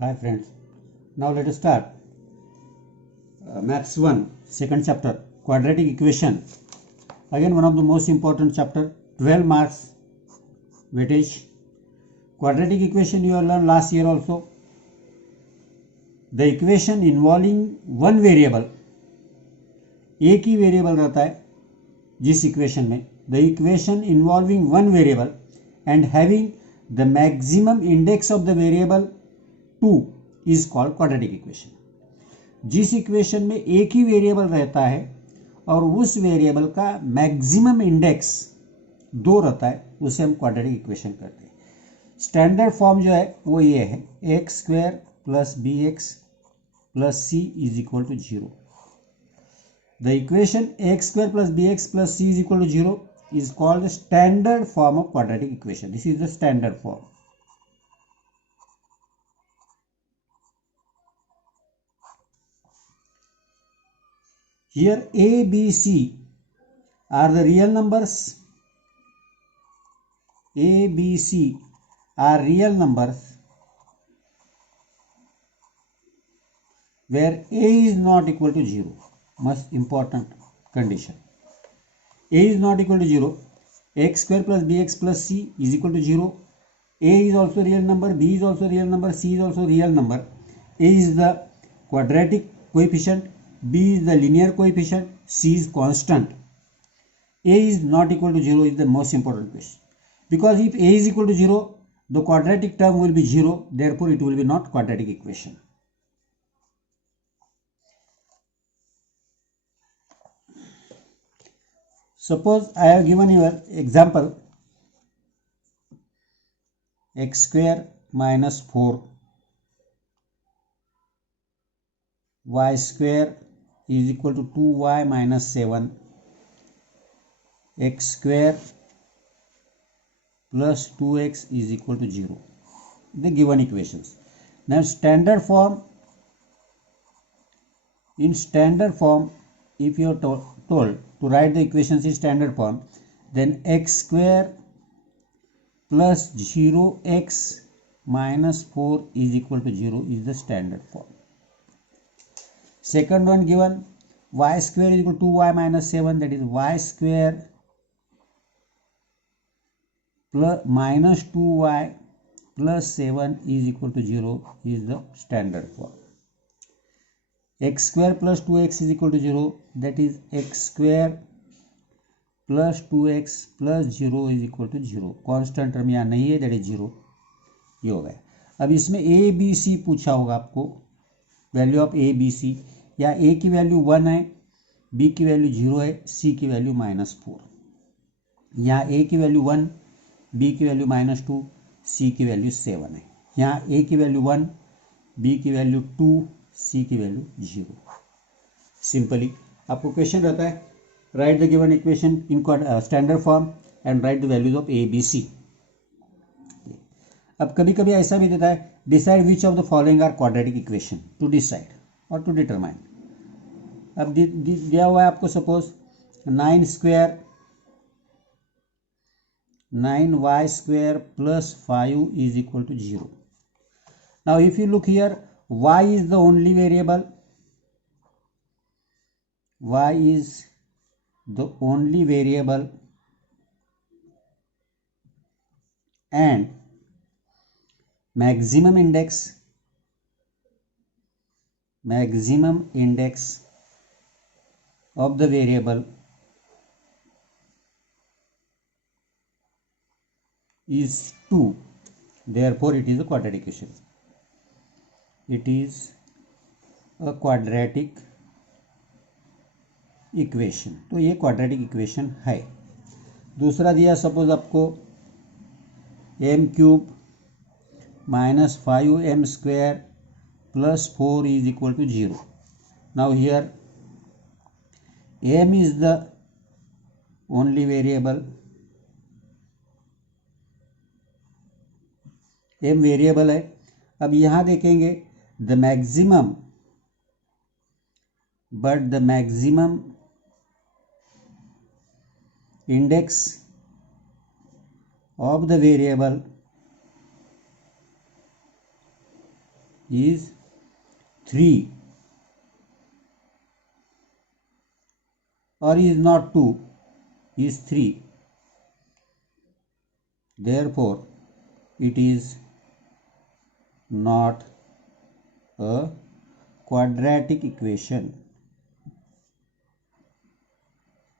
Hi friends, now let us start Maths 1, second chapter, quadratic equation. Again one of the most important chapter, 12 marks weightage. Quadratic equation you have learned last year also. The equation involving one variable, एक ही वेरिएबल रहता है जिस इक्वेशन में, the equation involving one variable and having the maximum index of the variable 2 is called quadratic equation. जिस इक्वेशन में एक ही वेरिएबल रहता है और उस वेरिएबल का मैक्सिमम इंडेक्स 2 रहता है, उसे हम क्वाड्रेटिक इक्वेशन करते हैं. स्टैंडर्ड फॉर्म जो है वो ये है, x square plus b x plus c is equal to 0. The equation x square plus b x plus c is equal to 0 is called the standard form of quadratic equation. This is the standard form. Here A, B, C are the real numbers. A, B, C are real numbers where A is not equal to 0. Most important condition. A is not equal to 0. X square plus bx plus c is equal to 0. A is also real number, B is also real number, C is also real number. A is the quadratic coefficient, B is the linear coefficient, C is constant. A is not equal to 0 is the most important question. Because if A is equal to 0, the quadratic term will be 0, therefore it will be not quadratic equation. Suppose I have given you an example, x square minus 4 y square is equal to 2y minus 7 x square plus 2x is equal to 0. The given equations. Now standard form, in standard form, if you are told to write the equations in standard form, then x square plus 0x minus 4 is equal to 0 is the standard form. Second one given, y square is equal to 2y minus 7, that is y square plus minus 2y plus 7 is equal to 0 is the standard form. X square plus 2x is equal to 0, that is x square plus 2x plus 0 is equal to 0. Constant term यहाँ नहीं है, that is 0. ये हो गया. अब इसमें A B C पूछा होगा आपको, value of A B c, या ए की वैल्यू 1 है, बी की वैल्यू 0 है, सी की वैल्यू -4. यहाँ ए की वैल्यू 1, बी की वैल्यू -2, सी की वैल्यू 7 है. यहाँ ए की वैल्यू 1, बी की वैल्यू 2, सी की वैल्यू 0. सिंपली आपको क्वेश्चन रहता है, write the given equation in standard form and write the values of A B C. अब कभी कभी ऐसा भी देता है, decide which of the following are quadratic equation, to decide और टू डिटरमाइन. अब दिया हुआ है आपको, सपोज 9 square 9y square plus 5 is equal to 0. Now if you look here, y is the only variable, y is the only variable and maximum index of the variable is 2, therefore it is a quadratic equation. It is a quadratic equation. तो ये quadratic equation है. दूसरा दिया suppose आपको m cube minus 5m square plus 4 is equal to 0. Now here m is the only variable, m variable है. अब यहाँ देखेंगे the maximum, but the maximum index of the variable is 3 or is not 2, is 3. Therefore, it is not a quadratic equation.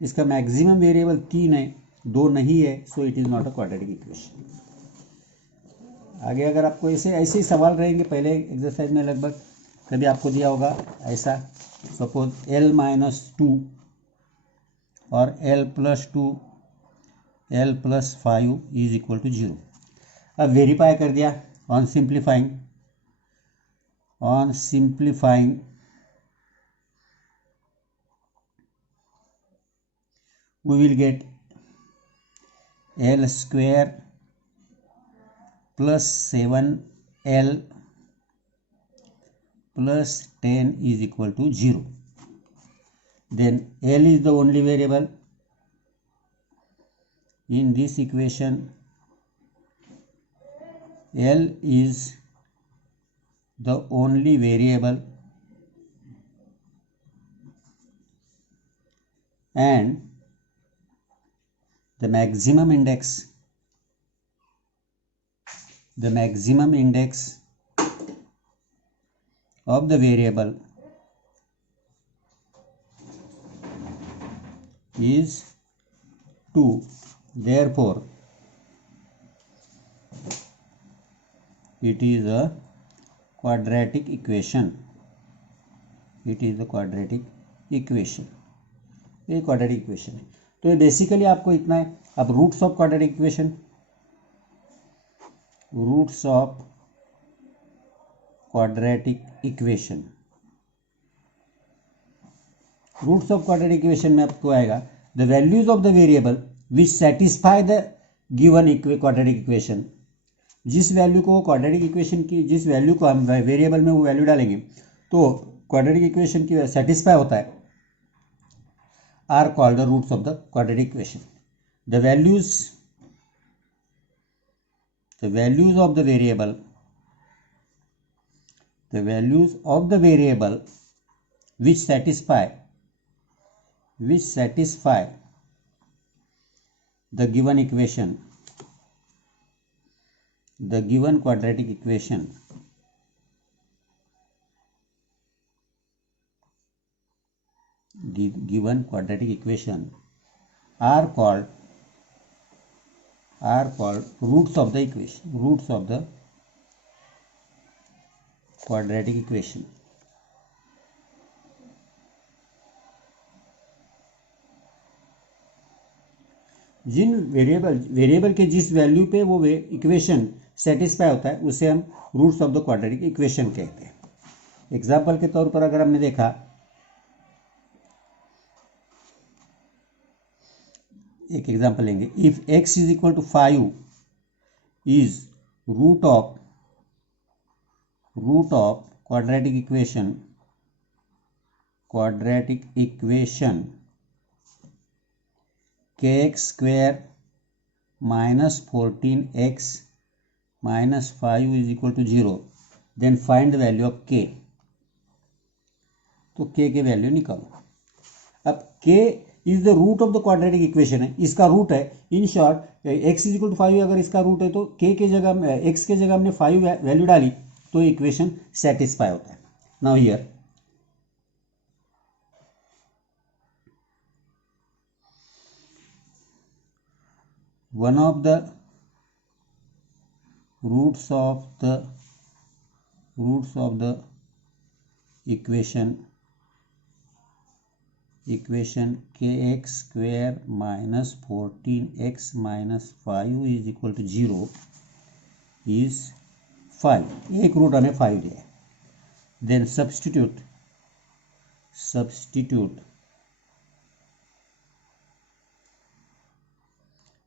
इसका maximum variable 3 है, 2 नहीं है, so it is not a quadratic equation. आगे अगर आपको ऐसे ही सवाल रहेंगे, पहले एक्सरसाइज में लगभग कभी आपको दिया होगा ऐसा, सपोज L-2 और L+2 L+5 is equal to 0. अब वेरीफाई कर दिया. On simplifying we will get L square plus 7L plus 10 is equal to 0. Then L is the only variable in this equation. L is the only variable and the maximum index of the variable is 2. Therefore, it is a quadratic equation. It is a quadratic equation. ये quadratic equation है. तो ये basically आपको इतना है. अब roots of quadratic equation, roots of quadratic equation में आपको आएगा the values of the variable which satisfy the given quadratic equation. जिस वैल्यू को क्वाड्रेटिक इक्वेशन की, जिस वैल्यू को हम वेरिएबल में वो वैल्यू डालेंगे तो क्वाड्रेटिक इक्वेशन की सेटिस्फाई होता है, are called the roots of the quadratic equation. The values of the variable which satisfy the given equation, the given quadratic equation are called roots of the quadratic equation. जिन variable के जिस वैल्यू पे वो equation satisfy होता है उसे हम roots of the quadratic equation कहते हैं. एग्जाम्पल के तौर पर अगर हमने देखा, एक एग्जाम्पल लेंगे. If x is equal to 5 is root of quadratic equation kx square minus 14x minus 5 is equal to 0, then find the value of k. तो k के वैल्यू निकालो. अब k is the root of the quadratic equation है, इसका रूट है. In short x is equal to 5 अगर इसका रूट है तो k के जगह x के जगह हमने 5 वैल्यू डाली तो इक्वेशन सेटिस्फाई होता है. Now here one of the roots of the equation kx square minus 14x minus 5 is equal to 0 is 5. एक रूट हमें 5 दिया है. then substitute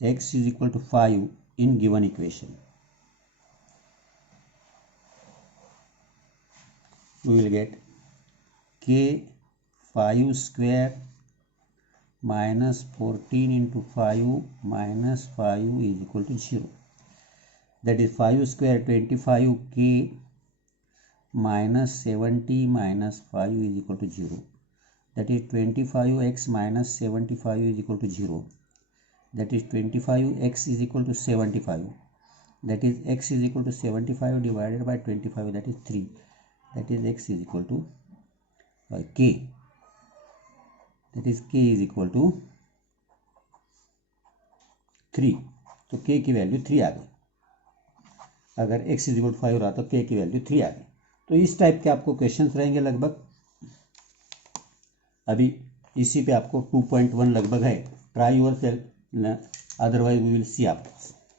x is equal to 5 in given equation. We will get k 5 square minus 14 into 5 minus 5 is equal to 0. That is 5 square 25, k -70 - 5 is equal to 0. That is 25x - 75 is equal to 0. That is 25x is equal to 75. That is x is equal to 75 divided by 25, that is 3. That is x is equal to k. That is k is equal to 3. तो k की वैल्यू 3 आ गई. अगर x is equal to 5 रहा तो k की वैल्यू 3 आ गई. तो इस टाइप के आपको क्वेश्चंस रहेंगे लगभग. अभी इसी पे आपको 2.1 लगभग है. Try yourself, otherwise we will see आपको.